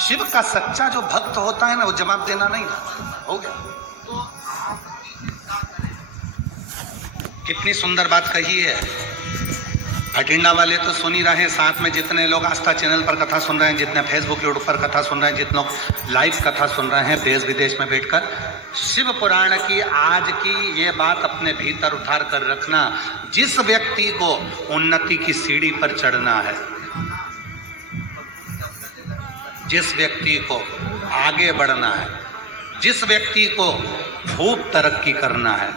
शिव का सच्चा जो भक्त होता है ना, वो जवाब देना नहीं चाहता। हो गया। कितनी सुंदर बात कही है। भटिंडा वाले तो सुन ही रहे हैं, साथ में जितने लोग आस्था चैनल पर कथा सुन रहे हैं, जितने फेसबुक यूट्यूब पर कथा सुन रहे हैं, जितने लोग लाइव कथा सुन रहे हैं देश विदेश में बैठकर, शिव पुराण की आज की ये बात अपने भीतर उतार कर रखना। जिस व्यक्ति को उन्नति की सीढ़ी पर चढ़ना है, जिस व्यक्ति को आगे बढ़ना है, जिस व्यक्ति को खूब तरक्की करना है,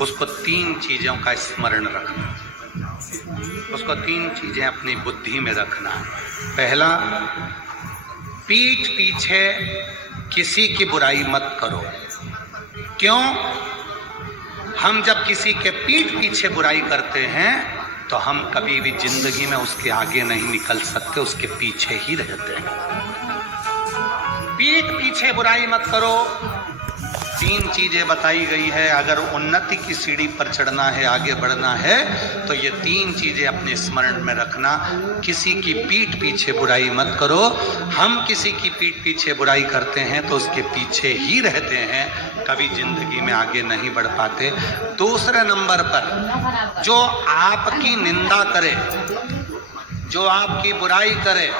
उसको 3 चीजों का स्मरण रखना। उसको 3 चीजें अपनी बुद्धि में रखना है। पहला, पीठ पीछे किसी की बुराई मत करो। क्यों? हम जब किसी के पीठ पीछे बुराई करते हैं तो हम कभी भी जिंदगी में उसके आगे नहीं निकल सकते, उसके पीछे ही रहते हैं। पीठ पीछे बुराई मत करो। 3 चीजें बताई गई है। अगर उन्नति की सीढ़ी पर चढ़ना है, आगे बढ़ना है, तो ये 3 चीजें अपने स्मरण में रखना। किसी की पीठ पीछे बुराई मत करो। हम किसी की पीठ पीछे बुराई करते हैं तो उसके पीछे ही रहते हैं, कभी जिंदगी में आगे नहीं बढ़ पाते। दूसरे नंबर पर, जो आपकी निंदा करे, जो आपकी बुराई करे,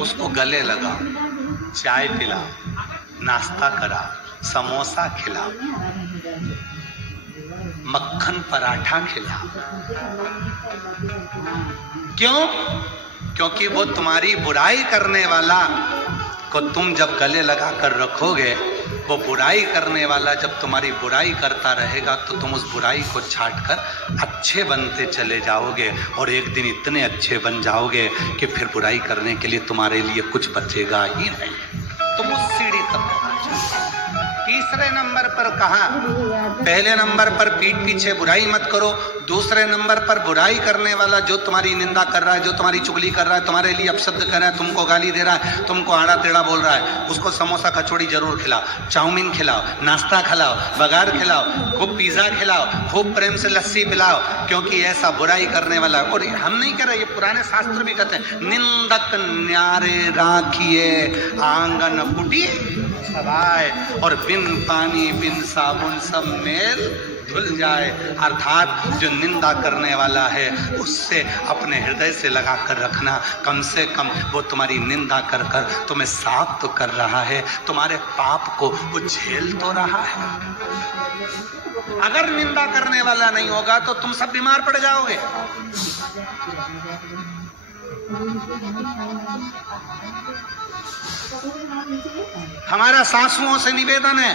उसको गले लगाओ, चाय पिलाओ, नाश्ता कराओ, समोसा खिलाओ, मक्खन पराठा खिलाओ। क्यों? क्योंकि वो तुम्हारी बुराई करने वाला को तुम जब गले लगा कर रखोगे, वो बुराई करने वाला जब तुम्हारी बुराई करता रहेगा तो तुम उस बुराई को छाट कर अच्छे बनते चले जाओगे, और एक दिन इतने अच्छे बन जाओगे कि फिर बुराई करने के लिए तुम्हारे लिए कुछ बचेगा ही नहीं। तुम उस सीढ़ी तक पहुंचो। तीसरे नंबर पर कहा, पहले नंबर पर पीठ पीछे बुराई मत करो। दूसरे नंबर पर बुराई करने वाला जो तुम्हारी निंदा कर रहा है, जो तुम्हारी चुगली कर रहा है, तुम्हारे लिए अपशब्द कर रहा है, तुमको गाली दे रहा है, तुमको आड़ा टेढ़ा बोल रहा है, उसको समोसा कचौड़ी जरूर खिलाओ, चाउमीन खिलाओ, नाश्ता खिलाओ, बघार खिलाओ, खूब पिज्जा खिलाओ, खूब प्रेम से लस्सी पिलाओ। क्योंकि ऐसा बुराई करने वाला, और हम नहीं कह रहे, ये पुराने शास्त्र भी कहते हैं, निंदक न्यारे राखिए आंगन कुटी सवाए, और बिन पानी बिन साबुन सब मेल धुल जाए। अर्थात जो निंदा करने वाला है उससे अपने हृदय से लगा कर रखना। कम से कम वो तुम्हारी निंदा कर कर तुम्हें साफ तो कर रहा है, तुम्हारे पाप को वो झेल तो रहा है। अगर निंदा करने वाला नहीं होगा तो तुम सब बीमार पड़ जाओगे। हमारा सासुओं से निवेदन है,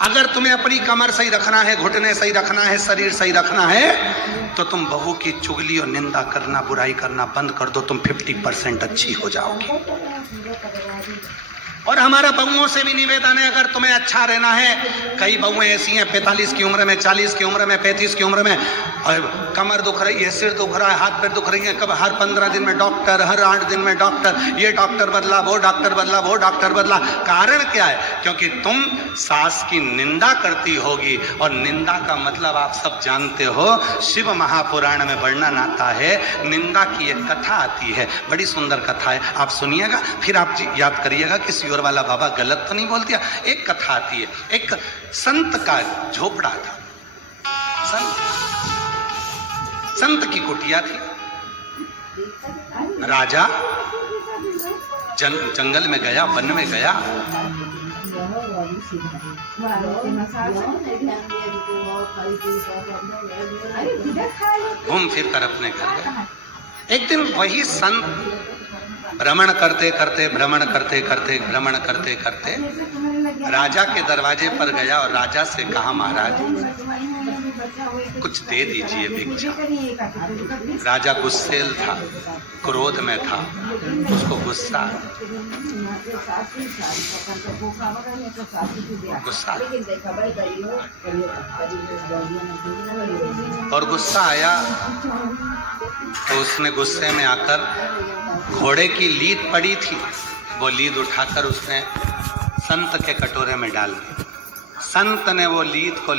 अगर तुम्हें अपनी कमर सही रखना है, घुटने सही रखना है, शरीर सही रखना है, तो तुम बहू की चुगली और निंदा करना, बुराई करना बंद कर दो। तुम 50% अच्छी हो जाओगी। और हमारा बहुओं से भी निवेदन है, अगर तुम्हें अच्छा रहना है, कई बहुएं ऐसी हैं 45 की उम्र में, 40 की उम्र में, 35 की उम्र में, और कमर दुख रही है, सिर दुख रहा है, हाथ पैर दुख रही है, कब हर 15 दिन में डॉक्टर, हर 8 दिन में डॉक्टर, ये डॉक्टर बदला, वो डॉक्टर बदला, वो डॉक्टर बदला। कारण क्या है? क्योंकि तुम सास की निंदा करती होगी, और निंदा का मतलब आप सब जानते हो। शिव महापुराण में वर्णन आता है, निंदा की एक कथा आती है, बड़ी सुंदर कथा है, आप सुनिएगा, फिर आप याद करिएगा कि सियोर वाला बाबा गलत तो नहीं बोल दिया। एक कथा आती है, एक संत का झोपड़ा था, संत की कुटिया थी। राजा जंगल में गया, वन में गया, घूम फिर कर अपने घर गया। एक दिन वही संत भ्रमण करते करते राजा के दरवाजे पर गया और राजा से कहा, महाराज कुछ दे दीजिए भिक्षा। राजा गुस्सेल था, क्रोध में था, उसको गुस्सा और गुस्सा आया तो उसने गुस्से में आकर, घोड़े की लीद पड़ी थी, वो लीद उठाकर उसने संत के कटोरे में डाल दी। संत ने वो लीद को